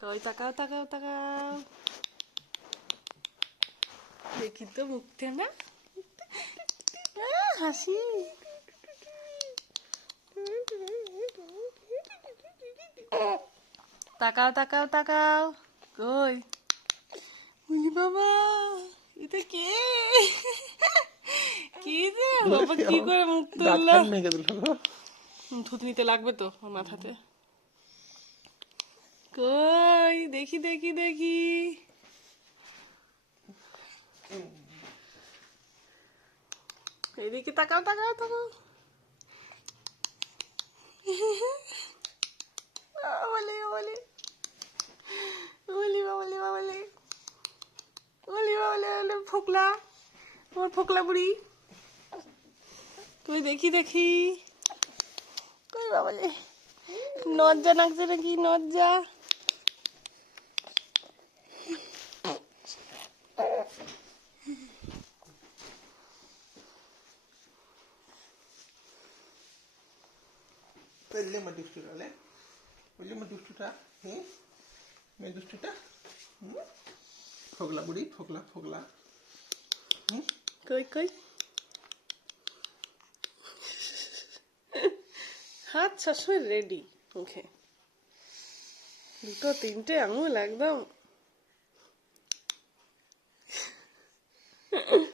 কই তাকাও তাকাও তাকাও, দেখি তো মুখটা না, হাসি। তাকাও তাকাও তাকাও, কই উনি বাবা, এটা কে? কি যে বাবা, কি করে মুখ তুললো? থুতনিতে লাগবে তো মাথাতে। কই দেখি দেখি দেখি, এদিকে তাকাও তাকাও তাকাও। বাবালে বাবালে, ওলি বাবালে বাবালে, ওলি বাবালে বাবালে, ফোকলা, আমার ফোকলা বুড়ি। কই দেখি দেখি, কই বাবালে, নজ্জা নাকছে নাকি? নজ্জা। Pelle ma dustuta le, pelle ma dustuta, me dustuta, fogla budi, fogla, fogla, কই কই, হাত সবসময় রেডি মুখে, দুটো তিনটে আঙুল একদম